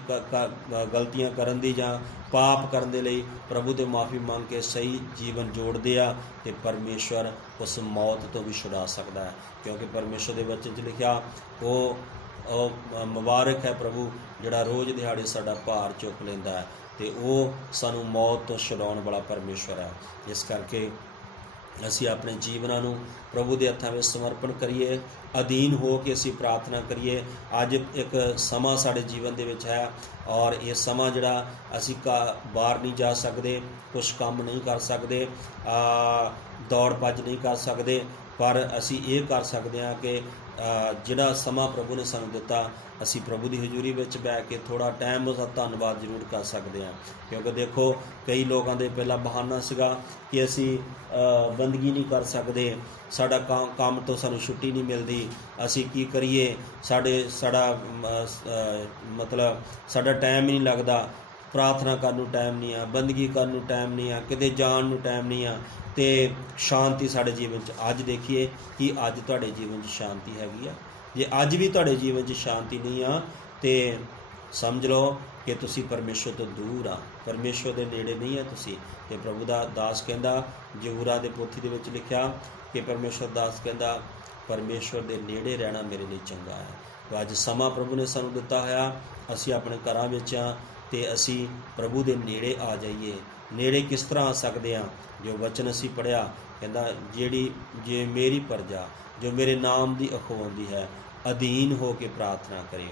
ਗਲਤੀਆਂ ਕਰਨ ਦੀ ਜਾਂ ਪਾਪ ਕਰਨ ਦੇ ਲਈ ਪ੍ਰਭੂ ਦੇ ਮਾਫੀ ਮੰਗ ਕੇ ਸਹੀ ਜੀਵਨ ਜੋੜਦੇ ਆ, ਤੇ ਪਰਮੇਸ਼ਰ ਉਸ ਮੌਤ ਤੋਂ ਵੀ ਛੁਡਾ ਸਕਦਾ ਹੈ। ਕਿਉਂਕਿ ਪਰਮੇਸ਼ਰ ਦੇ ਵਚਨ 'ਚ ਲਿਖਿਆ ਉਹ ਮੁਬਾਰਕ ਹੈ ਪ੍ਰਭੂ ਜਿਹੜਾ ਰੋਜ਼ ਦਿਹਾੜੇ ਸਾਡਾ ਭਾਰ ਚੁੱਕ ਲੈਂਦਾ ਹੈ, ਤੇ ਉਹ ਸਾਨੂੰ ਮੌਤ ਤੋਂ ਛੁਡਾਉਣ ਵਾਲਾ ਪਰਮੇਸ਼ਰ ਹੈ। ਇਸ ਕਰਕੇ ਅਸੀਂ ਆਪਣੇ ਜੀਵਨਾਂ ਨੂੰ ਪ੍ਰਭੂ ਦੇ ਹੱਥਾਂ ਵਿੱਚ ਸਮਰਪਣ ਕਰੀਏ, ਅਧੀਨ ਹੋ ਕੇ ਅਸੀਂ ਪ੍ਰਾਰਥਨਾ ਕਰੀਏ। ਅੱਜ ਇੱਕ ਸਮਾਂ ਸਾਡੇ ਜੀਵਨ ਦੇ ਵਿੱਚ ਹੈ, ਔਰ ਇਹ ਸਮਾਂ ਜਿਹੜਾ ਅਸੀਂ ਬਾਹਰ ਨਹੀਂ ਜਾ ਸਕਦੇ, ਕੁਛ ਕੰਮ ਨਹੀਂ ਕਰ ਸਕਦੇ, ਦੌੜ ਭੱਜ ਨਹੀਂ ਕਰ ਸਕਦੇ, ਪਰ ਅਸੀਂ ਇਹ ਕਰ ਸਕਦੇ ਹਾਂ ਕਿ ਜਿਹੜਾ ਸਮਾਂ ਪ੍ਰਭੂ ਨੇ ਸਾਨੂੰ ਦਿੱਤਾ, ਅਸੀਂ ਪ੍ਰਭੂ ਦੀ ਹਜ਼ੂਰੀ ਵਿੱਚ ਬਹਿ ਕੇ ਥੋੜ੍ਹਾ ਟਾਈਮ ਉਸਦਾ ਧੰਨਵਾਦ ਜ਼ਰੂਰ ਕਰ ਸਕਦੇ ਹਾਂ। ਕਿਉਂਕਿ ਦੇਖੋ ਕਈ ਲੋਕਾਂ ਦੇ ਪਹਿਲਾਂ ਬਹਾਨਾ ਸੀਗਾ ਕਿ ਅਸੀਂ ਬੰਦਗੀ ਨਹੀਂ ਕਰ ਸਕਦੇ, ਸਾਡਾ ਕੰਮ ਤੋਂ ਸਾਨੂੰ ਛੁੱਟੀ ਨਹੀਂ ਮਿਲਦੀ, ਅਸੀਂ ਕੀ ਕਰੀਏ, ਸਾਡਾ ਟਾਈਮ ਹੀ ਨਹੀਂ ਲੱਗਦਾ, ਪ੍ਰਾਰਥਨਾ ਕਰਨ ਨੂੰ ਟਾਈਮ ਨਹੀਂ ਆ, ਬੰਦਗੀ ਕਰਨ ਨੂੰ ਟਾਈਮ ਨਹੀਂ ਆ, ਕਿਤੇ ਜਾਣ ਨੂੰ ਟਾਈਮ ਨਹੀਂ ਆ, ਤੇ ਸ਼ਾਂਤੀ ਸਾਡੇ ਜੀਵਨ 'ਚ। ਅੱਜ ਦੇਖੀਏ ਕਿ ਅੱਜ ਤੁਹਾਡੇ ਜੀਵਨ 'ਚ ਸ਼ਾਂਤੀ ਹੈਗੀ ਆ। ਜੇ ਅੱਜ ਵੀ ਤੁਹਾਡੇ ਜੀਵਨ 'ਚ ਸ਼ਾਂਤੀ ਨਹੀਂ ਆ ਤੇ ਸਮਝ ਲਓ ਕਿ ਤੁਸੀਂ ਪਰਮੇਸ਼ਰ ਤੋਂ ਦੂਰ ਆ, ਪਰਮੇਸ਼ਰ ਦੇ ਨੇੜੇ ਨਹੀਂ ਆ ਤੁਸੀਂ। ਤੇ ਪ੍ਰਭੂ ਦਾ ਦਾਸ ਕਹਿੰਦਾ, ਜ਼ਬੂਰਾਂ ਦੇ ਪੋਥੀ ਦੇ ਵਿੱਚ ਲਿਖਿਆ ਕਿ ਪਰਮੇਸ਼ਰ ਦਾਸ ਕਹਿੰਦਾ ਪਰਮੇਸ਼ਰ ਦੇ ਨੇੜੇ ਰਹਿਣਾ ਮੇਰੇ ਲਈ ਚੰਗਾ ਹੈ। ਤਾਂ ਅੱਜ ਸਮਾਂ ਪ੍ਰਭੂ ਨੇ ਸਾਨੂੰ ਦਿੱਤਾ ਹੋਇਆ, ਅਸੀਂ ਆਪਣੇ ਘਰਾਂ ਵਿੱਚ ਆ ਤੇ ਅਸੀਂ ਪ੍ਰਭੂ ਦੇ ਨੇੜੇ ਆ ਜਾਈਏ। ਨੇੜੇ ਕਿਸ ਤਰ੍ਹਾਂ ਆ ਸਕਦੇ ਹਾਂ? ਜੋ ਵਚਨ ਅਸੀਂ ਪੜ੍ਹਿਆ, ਕਹਿੰਦਾ ਜੇ ਮੇਰੀ ਪ੍ਰਜਾ ਜੋ ਮੇਰੇ ਨਾਮ ਦੀ ਅਖਵਾਉਂਦੀ ਹੈ ਅਧੀਨ ਹੋ ਕੇ ਪ੍ਰਾਰਥਨਾ ਕਰੇ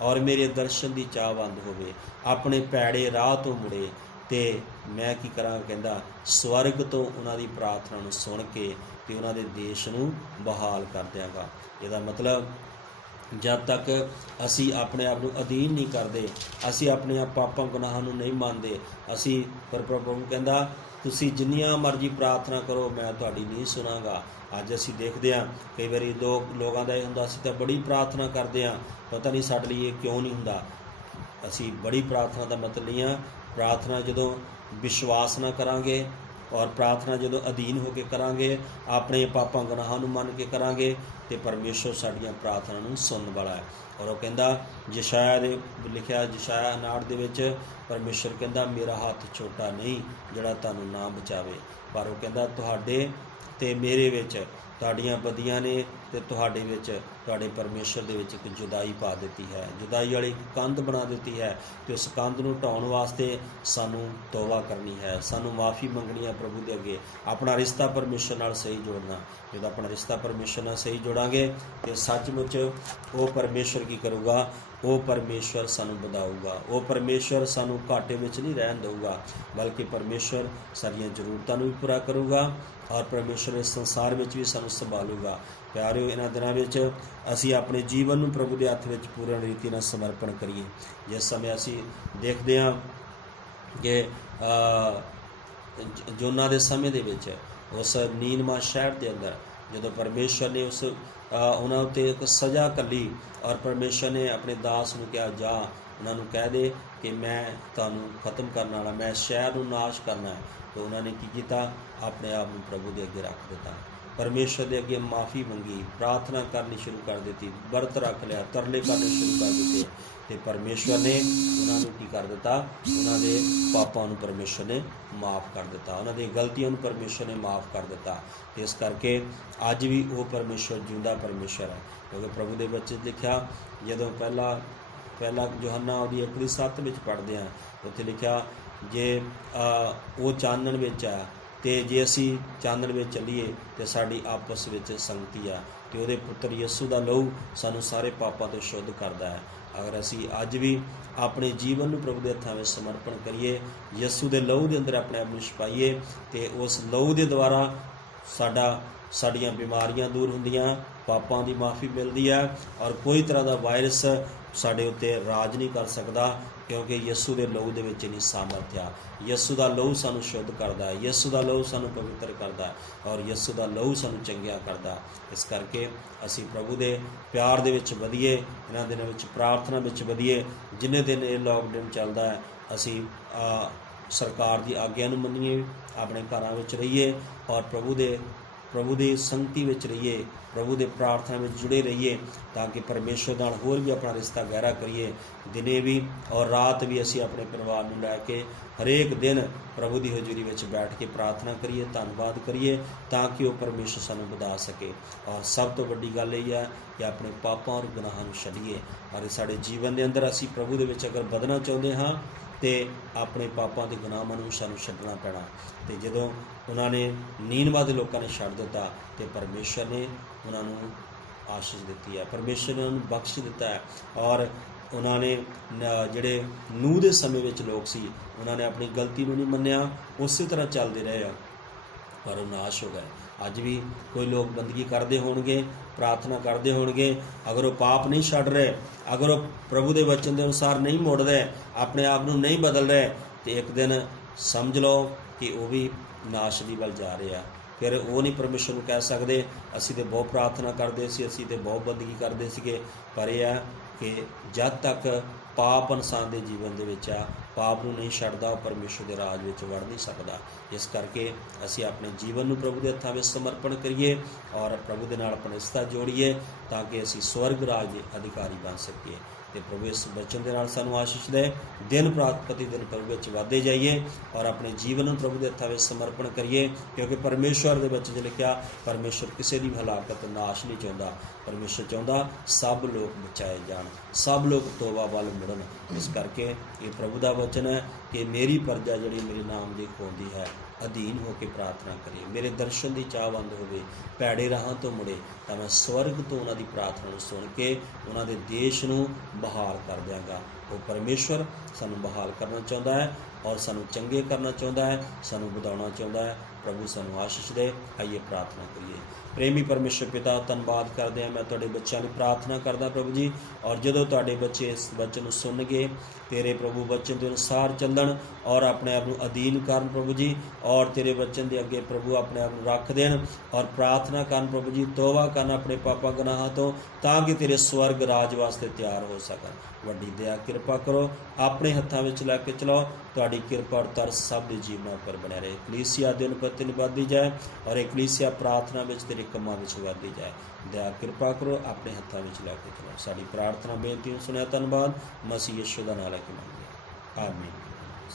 ਔਰ ਮੇਰੇ ਦਰਸ਼ਨ ਦੀ ਚਾਹਵੰਦ ਹੋਵੇ, ਆਪਣੇ ਭੈੜੇ ਰਾਹ ਤੋਂ ਮੁੜੇ, ਤੇ ਮੈਂ ਕੀ ਕਰਾਂ? ਕਹਿੰਦਾ ਸਵਰਗ ਤੋਂ ਉਹਨਾਂ ਦੀ ਪ੍ਰਾਰਥਨਾ ਨੂੰ ਸੁਣ ਕੇ ਤੇ ਉਹਨਾਂ ਦੇ ਦੇਸ਼ ਨੂੰ ਬਹਾਲ ਕਰ ਦਿਆਂਗਾ। ਇਹਦਾ ਮਤਲਬ ਜਦ ਤੱਕ ਅਸੀਂ ਆਪਣੇ ਆਪ ਨੂੰ ਅਧੀਨ ਨਹੀਂ ਕਰਦੇ, ਅਸੀਂ ਆਪਣੇ ਆਪ ਪਾਪਾਂ ਗੁਨਾਹਾਂ ਨੂੰ ਨਹੀਂ ਮੰਨਦੇ, ਅਸੀਂ ਪਰ ਪ੍ਰਭੂ ਕਹਿੰਦਾ ਤੁਸੀਂ ਜਿੰਨੀਆਂ ਮਰਜ਼ੀ ਪ੍ਰਾਰਥਨਾ ਕਰੋ ਮੈਂ ਤੁਹਾਡੀ ਨਹੀਂ ਸੁਣਾਂਗਾ। ਅੱਜ ਅਸੀਂ ਦੇਖਦੇ ਹਾਂ ਕਈ ਵਾਰੀ ਲੋਕਾਂ ਦਾ ਇਹ ਹੁੰਦਾ ਅਸੀਂ ਤਾਂ ਬੜੀ ਪ੍ਰਾਰਥਨਾ ਕਰਦੇ ਹਾਂ, ਪਤਾ ਨਹੀਂ ਸਾਡੇ ਲਈ ਇਹ ਕਿਉਂ ਨਹੀਂ ਹੁੰਦਾ। ਅਸੀਂ ਬੜੀ ਪ੍ਰਾਰਥਨਾ ਦਾ ਮਤਲਬ ਨਹੀਂ ਆ, ਪ੍ਰਾਰਥਨਾ ਜਦੋਂ ਵਿਸ਼ਵਾਸ ਨਾਲ ਕਰਾਂਗੇ ਔਰ ਪ੍ਰਾਰਥਨਾ ਜਦੋਂ ਅਧੀਨ ਹੋ ਕੇ ਕਰਾਂਗੇ, ਆਪਣੇ ਪਾਪਾਂ ਗੁਨਾਹਾਂ ਨੂੰ ਮੰਨ ਕੇ ਕਰਾਂਗੇ ਤੇ ਪਰਮੇਸ਼ਰ ਸਾਡੀਆਂ ਪ੍ਰਾਰਥਨਾ ਨੂੰ ਸੁਣਨ ਵਾਲਾ ਹੈ। ਔਰ ਉਹ ਕਹਿੰਦਾ ਯਸ਼ਾਇਆ ਦੇ ਲਿਖਿਆ ਯਸ਼ਾਇਆ 59 ਦੇ ਵਿੱਚ ਪਰਮੇਸ਼ਰ ਕਹਿੰਦਾ ਮੇਰਾ ਹੱਥ ਛੋਟਾ ਨਹੀਂ ਜਿਹੜਾ ਤੁਹਾਨੂੰ ਨਾ ਬਚਾਵੇ, ਪਰ ਉਹ ਕਹਿੰਦਾ ਤੁਹਾਡੇ ਤੇ ਮੇਰੇ ਵਿੱਚ ਤੁਹਾਡੀਆਂ ਬਦੀਆਂ ਨੇ ਤੇ ਤੁਹਾਡੇ ਵਿੱਚ ਤੁਹਾਡੇ ਪਰਮੇਸ਼ਰ ਦੇ ਵਿੱਚ ਇੱਕ ਜੁਦਾਈ ਪਾ ਦਿੱਤੀ ਹੈ, ਜੁਦਾਈ ਵਾਲੀ ਕੰਧ ਬਣਾ ਦਿੱਤੀ ਹੈ ਤੇ ਉਸ ਕੰਧ ਨੂੰ ਢਾਉਣ ਵਾਸਤੇ ਸਾਨੂੰ ਤੌਬਾ ਕਰਨੀ ਹੈ, ਸਾਨੂੰ ਮਾफ़ੀ ਮੰਗਣੀ ਹੈ ਪ੍ਰਭੂ ਦੇ ਅੱਗੇ, ਆਪਣਾ ਰਿਸ਼ਤਾ ਪਰਮੇਸ਼ਰ ਨਾਲ ਸਹੀ ਜੋੜਨਾ। ਜਦੋਂ ਆਪਣਾ ਰਿਸ਼ਤਾ ਪਰਮੇਸ਼ਰ ਨਾਲ ਸਹੀ ਜੋੜਾਂਗੇ ਤੇ ਸੱਚਮੁੱਚ ਉਹ ਪਰਮੇਸ਼ਰ ਕੀ ਕਰੂਗਾ, ਉਹ ਪਰਮੇਸ਼ਰ ਸਾਨੂੰ ਵਧਾਊਗਾ, ਉਹ ਪਰਮੇਸ਼ਰ ਸਾਨੂੰ ਘਾਟੇ ਵਿੱਚ ਨਹੀਂ ਰਹਿਣ ਦੇਊਗਾ, ਬਲਕਿ ਪਰਮੇਸ਼ਰ ਸਾਡੀਆਂ ਜ਼ਰੂਰਤਾਂ ਨੂੰ ਵੀ ਪੂਰਾ ਕਰੂਗਾ ਔਰ ਪਰਮੇਸ਼ਰ ਇਸ ਸੰਸਾਰ ਵਿੱਚ ਵੀ ਸਾਨੂੰ ਸੰਭਾਲੂਗਾ। ਪਿਆਰਿਓ, ਇਹਨਾਂ ਦਿਨਾਂ ਵਿੱਚ ਅਸੀਂ ਆਪਣੇ ਜੀਵਨ ਨੂੰ ਪ੍ਰਭੂ ਦੇ ਹੱਥ ਵਿੱਚ ਪੂਰਨ ਰੀਤੀ ਨਾਲ ਸਮਰਪਣ ਕਰੀਏ। ਜਿਸ ਸਮੇਂ ਅਸੀਂ ਦੇਖਦੇ ਹਾਂ ਕਿ ਜੋਨਾ ਦੇ ਸਮੇਂ ਦੇ ਵਿੱਚ ਉਸ ਨੀਨਵਾ ਸ਼ਹਿਰ ਦੇ ਅੰਦਰ ਜਦੋਂ ਪਰਮੇਸ਼ਰ ਨੇ ਉਹਨਾਂ ਉੱਤੇ ਇੱਕ ਸਜ਼ਾ ਘੱਲੀ ਔਰ ਪਰਮੇਸ਼ਰ ਨੇ ਆਪਣੇ ਦਾਸ ਨੂੰ ਕਿਹਾ ਜਾ ਉਹਨਾਂ ਨੂੰ ਕਹਿ ਦੇ ਕਿ ਮੈਂ ਤੁਹਾਨੂੰ ਖਤਮ ਕਰਨ ਵਾਲਾ, ਮੈਂ ਸ਼ਹਿਰ ਨੂੰ ਨਾਸ਼ ਕਰਨਾ ਹੈ। ਤਾਂ ਉਹਨਾਂ ਨੇ ਕੀ ਕੀਤਾ, ਆਪਣੇ ਆਪ ਨੂੰ ਪ੍ਰਭੂ ਦੇ ਅੱਗੇ ਰੱਖ ਦਿੱਤਾ, ਪਰਮੇਸ਼ਰ ਦੇ ਅੱਗੇ ਮਾफ़ੀ ਮੰਗੀ, ਪ੍ਰਾਰਥਨਾ ਕਰਨੀ ਸ਼ੁਰੂ ਕਰ ਦਿੱਤੀ, ਵਰਤ ਰੱਖ ਲਿਆ, ਤਰਲੇ ਕਰਨੇ ਸ਼ੁਰੂ ਕਰ ਦਿੱਤੇ ਤੇ ਪਰਮੇਸ਼ਰ ਨੇ ਉਹਨਾਂ ਨੂੰ ਕੀ ਕਰ ਦਿੱਤਾ, ਉਹਨਾਂ ਦੇ ਪਾਪਾਂ ਨੂੰ ਪਰਮੇਸ਼ਰ ਨੇ ਮਾफ़ ਕਰ ਦਿੱਤਾ, ਉਹਨਾਂ ਦੀਆਂ ਗਲਤੀਆਂ ਨੂੰ ਪਰਮੇਸ਼ਰ ਨੇ ਮਾफ़ ਕਰ ਦਿੱਤਾ। ਤੇ ਇਸ ਕਰਕੇ ਅੱਜ ਵੀ ਉਹ ਪਰਮੇਸ਼ਰ ਜਿਉਂਦਾ ਪਰਮੇਸ਼ਰ ਹੈ, ਕਿਉਂਕਿ ਪ੍ਰਭੂ ਦੇ ਵਿੱਚ ਲਿਖਿਆ ਜਦੋਂ ਪਹਿਲਾ ਯੋਹੰਨਾ ਉਹਦੀ 1:7 ਵਿੱਚ ਪੜ੍ਹਦੇ ਹਾਂ, ਉੱਥੇ ਲਿਖਿਆ ਜੇ ਉਹ ਚਾਨਣ ਵਿੱਚ ਆ ਤੇ ਜੇ ਅਸੀਂ ਚਾਨਣ ਵਿੱਚ ਚੱਲੀਏ ਤੇ ਸਾਡੀ ਆਪਸ ਵਿੱਚ ਸੰਗਤੀ ਆ ਤੇ ਉਹਦੇ ਪੁੱਤਰ ਯਿਸੂ ਦਾ ਲਹੂ ਸਾਨੂੰ ਸਾਰੇ ਪਾਪਾਂ ਤੋਂ ਸ਼ੁੱਧ ਕਰਦਾ ਹੈ। ਅਗਰ ਅਸੀਂ ਅੱਜ ਵੀ ਆਪਣੇ ਜੀਵਨ ਨੂੰ ਪ੍ਰਭੂ ਦੇ ਹੱਥਾਂ ਵਿੱਚ ਸਮਰਪਣ ਕਰੀਏ, ਯਿਸੂ ਦੇ ਲਹੂ ਦੇ ਅੰਦਰ ਆਪਣੇ ਆਪ ਨੂੰ ਛੁਪਾਈਏ ਤੇ ਉਸ ਲਹੂ ਦੇ ਦੁਆਰਾ ਸਾਡੀਆਂ ਬਿਮਾਰੀਆਂ ਦੂਰ ਹੁੰਦੀਆਂ, ਪਾਪਾਂ ਦੀ ਮਾफ़ੀ ਮਿਲਦੀ ਹੈ ਔਰ ਕੋਈ ਤਰ੍ਹਾਂ ਦਾ ਵਾਇਰਸ ਸਾਡੇ ਉੱਤੇ ਰਾਜ ਨਹੀਂ ਕਰ ਸਕਦਾ, ਕਿਉਂਕਿ ਯਿਸੂ ਦੇ ਲਹੂ ਦੇ ਵਿੱਚ ਨਹੀਂ ਸਾਮਰਥ ਆ। ਯਿਸੂ ਦਾ ਲਹੂ ਸਾਨੂੰ ਸ਼ੁੱਧ ਕਰਦਾ ਹੈ, ਯਿਸੂ ਦਾ ਲਹੂ ਸਾਨੂੰ ਪਵਿੱਤਰ ਕਰਦਾ ਹੈ ਔਰ ਯਿਸੂ ਦਾ ਲਹੂ ਸਾਨੂੰ ਚੰਗਿਆ ਕਰਦਾ। ਇਸ ਕਰਕੇ ਅਸੀਂ ਪ੍ਰਭੂ ਦੇ ਪਿਆਰ ਦੇ ਵਿੱਚ ਵਧੀਏ, ਇਹਨਾਂ ਦਿਨਾਂ ਵਿੱਚ ਪ੍ਰਾਰਥਨਾ ਵਿੱਚ ਵਧੀਏ। ਜਿੰਨੇ ਦਿਨ ਇਹ ਲੋਕਡਾਊਨ ਚੱਲਦਾ ਹੈ ਅਸੀਂ ਸਰਕਾਰ ਦੀ ਆਗਿਆ ਨੂੰ ਮੰਨੀਏ, ਆਪਣੇ ਘਰਾਂ ਵਿੱਚ ਰਹੀਏ ਔਰ ਪ੍ਰਭੂ ਦੀ ਸੰਗਤੀ ਵਿੱਚ ਰਹੀਏ, ਪ੍ਰਭੂ ਦੇ ਪ੍ਰਾਰਥਨਾ ਵਿੱਚ ਜੁੜੇ ਰਹੀਏ ਤਾਂ ਕਿ ਪਰਮੇਸ਼ਰ ਨਾਲ ਹੋਰ ਵੀ ਆਪਣਾ ਰਿਸ਼ਤਾ ਗਹਿਰਾ ਕਰੀਏ। ਦਿਨੇ ਵੀ ਔਰ ਰਾਤ ਵੀ ਅਸੀਂ ਆਪਣੇ ਪਰਿਵਾਰ ਨੂੰ ਲੈ ਕੇ ਹਰੇਕ ਦਿਨ ਪ੍ਰਭੂ ਦੀ ਹਜ਼ੂਰੀ ਵਿੱਚ ਬੈਠ ਕੇ ਪ੍ਰਾਰਥਨਾ ਕਰੀਏ, ਧੰਨਵਾਦ ਕਰੀਏ ਤਾਂ ਕਿ ਉਹ ਪਰਮੇਸ਼ਰ ਸਾਨੂੰ ਵਧਾ ਸਕੇ। ਔਰ ਸਭ ਤੋਂ ਵੱਡੀ ਗੱਲ ਇਹ ਹੈ ਕਿ ਆਪਣੇ ਪਾਪਾਂ ਔਰ ਗੁਨਾਹਾਂ ਨੂੰ ਛੱਡੀਏ ਔਰ ਸਾਡੇ ਜੀਵਨ ਦੇ ਅੰਦਰ ਅਸੀਂ ਪ੍ਰਭੂ ਦੇ ਵਿੱਚ ਅਗਰ ਵਧਣਾ ਚਾਹੁੰਦੇ ਹਾਂ ਤੇ ਆਪਣੇ ਪਾਪਾਂ ਦੇ ਗੁਨਾਹਾਂ ਨੂੰ ਸਾਨੂੰ ਛੱਡਣਾ ਪੈਣਾ। ਤੇ ਜਦੋਂ ਉਹਨਾਂ ਨੇ ਨੀਨਵਾ ਦੇ ਲੋਕਾਂ ਨੇ ਛੱਡ ਦਿੱਤਾ ਤੇ ਪਰਮੇਸ਼ਰ ਨੇ ਉਹਨਾਂ ਨੂੰ ਆਸ਼ੀਸ਼ ਦਿੱਤੀ ਹੈ, ਪਰਮੇਸ਼ਰ ਨੇ ਉਹਨਾਂ ਨੂੰ ਬਖਸ਼ ਦਿੱਤਾ ਹੈ ਔਰ ਉਹਨਾਂ ਨੇ ਜਿਹੜੇ ਨੂਹ ਦੇ ਸਮੇਂ ਵਿੱਚ ਲੋਕ ਸੀ ਉਹਨਾਂ ਨੇ ਆਪਣੀ ਗਲਤੀ ਨੂੰ ਨਹੀਂ ਮੰਨਿਆ, ਉਸੇ ਤਰ੍ਹਾਂ ਚੱਲਦੇ ਰਹੇ ਆ ਪਰ ਉਹ ਨਾਸ਼ ਹੋ ਗਏ। ਅੱਜ ਵੀ ਕੋਈ ਲੋਕ ਬੰਦਗੀ ਕਰਦੇ ਹੋਣਗੇ, ਪ੍ਰਾਰਥਨਾ ਕਰਦੇ ਹੋਣਗੇ, ਅਗਰ ਉਹ ਪਾਪ ਨਹੀਂ ਛੱਡ ਰਹੇ, ਅਗਰ ਉਹ ਪ੍ਰਭੂ ਦੇ ਵਚਨ ਦੇ ਅਨੁਸਾਰ ਨਹੀਂ ਮੁੜ ਰਹੇ, ਆਪਣੇ ਆਪ ਨੂੰ ਨਹੀਂ ਬਦਲ ਰਹੇ ਤੇ ਇੱਕ ਦਿਨ ਸਮਝ ਲਓ ਕਿ ਉਹ ਵੀ ਨਾਸ਼ ਦੀ ਵੱਲ ਜਾ ਰਹੇ ਆ। ਫਿਰ ਉਹ ਨਹੀਂ ਪਰਮੇਸ਼ਰ ਨੂੰ ਕਹਿ ਸਕਦੇ ਅਸੀਂ ਤਾਂ ਬਹੁਤ ਪ੍ਰਾਰਥਨਾ ਕਰਦੇ ਸੀ, ਅਸੀਂ ਤਾਂ ਬਹੁਤ ਬੰਦਗੀ ਕਰਦੇ ਸੀਗੇ, ਪਰ ਇਹ ਹੈ ਕਿ ਜਦ ਤੱਕ ਪਾਪ ਇਨਸਾਨ ਦੇ ਜੀਵਨ ਦੇ ਵਿੱਚ ਆ, ਪਾਪ ਨੂੰ ਨਹੀਂ ਛੱਡਦਾ, ਉਹ ਪਰਮੇਸ਼ਰ ਦੇ ਰਾਜ ਵਿੱਚ ਵੜ ਨਹੀਂ ਸਕਦਾ। ਇਸ ਕਰਕੇ ਅਸੀਂ ਆਪਣੇ ਜੀਵਨ ਨੂੰ ਪ੍ਰਭੂ ਦੇ ਹੱਥਾਂ ਵਿੱਚ ਸਮਰਪਣ ਕਰੀਏ ਔਰ ਪ੍ਰਭੂ ਦੇ ਨਾਲ ਆਪਣਾ ਰਿਸ਼ਤਾ ਜੋੜੀਏ ਤਾਂ ਕਿ ਅਸੀਂ ਸਵਰਗ ਰਾਜ ਦੇ ਅਧਿਕਾਰੀ ਬਣ ਸਕੀਏ। ਤੇ ਪ੍ਰਭੂ ਇਸ ਬਚਨ ਦੇ ਨਾਲ ਸਾਨੂੰ ਆਸ਼ੀਸ਼ ਦੇ, ਦਿਨ ਪ੍ਰਤੀ ਦਿਨ ਪ੍ਰਭੂ ਵਿੱਚ ਵਧਦੇ ਜਾਈਏ ਔਰ ਆਪਣੇ ਜੀਵਨ ਨੂੰ ਪ੍ਰਭੂ ਦੇ ਹੱਥਾਂ ਵਿੱਚ ਸਮਰਪਣ ਕਰੀਏ, ਕਿਉਂਕਿ ਪਰਮੇਸ਼ਰ ਦੇ ਵਿੱਚ ਜੇ ਲਿਖਿਆ ਪਰਮੇਸ਼ਰ ਕਿਸੇ ਦੀ ਹਲਾਕਤ ਨਾਸ਼ ਨਹੀਂ ਚਾਹੁੰਦਾ, ਪਰਮੇਸ਼ਰ ਚਾਹੁੰਦਾ ਸਭ ਲੋਕ ਬਚਾਏ ਜਾਣ, ਸਭ ਲੋਕ ਤੋਬਾ ਵੱਲ ਮੁੜਨ। ਇਸ ਕਰਕੇ ਇਹ ਪ੍ਰਭੂ ਦਾ ਵਚਨ ਹੈ ਕਿ ਮੇਰੀ ਪ੍ਰਜਾ ਜਿਹੜੀ ਮੇਰੇ ਨਾਮ ਦੀ ਖੋਂਦੀ ਹੈ ਅਧੀਨ ਹੋ ਕੇ ਪ੍ਰਾਰਥਨਾ ਕਰੇ, ਮੇਰੇ ਦਰਸ਼ਨ ਦੀ ਚਾਹਵੰਦ ਹੋਵੇ, ਭੈੜੇ ਰਾਹਾਂ ਤੋਂ ਮੁੜੇ ਤਾਂ ਮੈਂ ਸਵਰਗ ਤੋਂ ਉਹਨਾਂ ਦੀ ਪ੍ਰਾਰਥਨਾ ਨੂੰ ਸੁਣ ਕੇ ਉਹਨਾਂ ਦੇ ਦੇਸ਼ ਨੂੰ ਬਹਾਲ ਕਰ ਦਿਆਂਗਾ। ਉਹ ਪਰਮੇਸ਼ਰ ਸਾਨੂੰ ਬਹਾਲ ਕਰਨਾ ਚਾਹੁੰਦਾ ਹੈ ਔਰ ਸਾਨੂੰ ਚੰਗੇ ਕਰਨਾ ਚਾਹੁੰਦਾ ਹੈ, ਸਾਨੂੰ ਵਧਾਉਣਾ ਚਾਹੁੰਦਾ ਹੈ। ਪ੍ਰਭੂ ਸਾਨੂੰ ਆਸ਼ੀਸ਼ ਦੇ। ਆਈਏ ਪ੍ਰਾਰਥਨਾ ਕਰੀਏ। ਪ੍ਰੇਮੀ ਪਰਮੇਸ਼ਰ ਪਿਤਾ, ਧੰਨਵਾਦ ਕਰਦੇ ਹਾਂ। ਮੈਂ ਤੁਹਾਡੇ ਬੱਚਿਆਂ ਲਈ ਪ੍ਰਾਰਥਨਾ ਕਰਦਾ ਪ੍ਰਭੂ ਜੀ, ਔਰ ਜਦੋਂ ਤੁਹਾਡੇ ਬੱਚੇ ਇਸ ਵਚਨ ਨੂੰ ਸੁਣਨਗੇ, ਤੇਰੇ ਪ੍ਰਭੂ ਵਚਨ ਦੇ ਅਨੁਸਾਰ ਚੱਲਣ ਔਰ ਆਪਣੇ ਆਪ ਨੂੰ ਅਧੀਨ ਕਰਨ ਪ੍ਰਭੂ ਜੀ, ਔਰ ਤੇਰੇ ਵਚਨ ਦੇ ਅੱਗੇ ਪ੍ਰਭੂ ਆਪਣੇ ਆਪ ਨੂੰ ਰੱਖ ਦੇਣ ਔਰ ਪ੍ਰਾਰਥਨਾ ਕਰਨ ਪ੍ਰਭੂ ਜੀ, ਤੋਬਾ ਕਰਨ ਆਪਣੇ ਪਾਪਾਂ ਗੁਨਾਹਾਂ ਤੋਂ, ਤਾਂ ਕਿ ਤੇਰੇ ਸਵਰਗ ਰਾਜ ਵਾਸਤੇ ਤਿਆਰ ਹੋ ਸਕਣ। ਵੱਡੀ ਦਇਆ ਕਿਰਪਾ ਕਰੋ, ਆਪਣੇ ਹੱਥਾਂ ਵਿੱਚ ਲੈ ਕੇ ਚਲਾਓ। ਤੁਹਾਡੀ ਕਿਰਪਾ ਔਰ ਤਰਸ ਸਭ ਦੇ ਜੀਵਨਾਂ ਉੱਪਰ ਬਣਿਆ ਰਹੇ। ਕਲੀਸਿਆ ਦਿਨ ਪਰ ਦਿਨ ਵੱਧਦੀ ਜਾਏ ਔਰ ਇਹ ਕਲੀਸਿਆ ਪ੍ਰਾਰਥਨਾ ਵਿੱਚ ਤੇਰੇ ਕੰਮਾਂ ਵਿੱਚ ਵੱਧਦੀ ਜਾਏ। ਦਇਆ ਕਿਰਪਾ ਕਰੋ, ਆਪਣੇ ਹੱਥਾਂ ਵਿੱਚ ਲੈ ਕੇ ਚਲਾਓ। ਸਾਡੀ ਪ੍ਰਾਰਥਨਾ ਬੇਨਤੀ ਨੂੰ ਸੁਣਿਆ, ਧੰਨਵਾਦ। ਮਸੀਹ ਯਿਸੂ ਦਾ ਨਾਮ ਲੈ ਕੇ ਮੰਗਦੇ ਆਮੀਨ।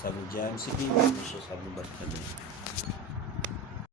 ਸਭ ਨੂੰ ਜੈ ਮਸੀਹ ਦੀ। ਸਭ ਨੂੰ ਬਰਕਤ ਦੇ।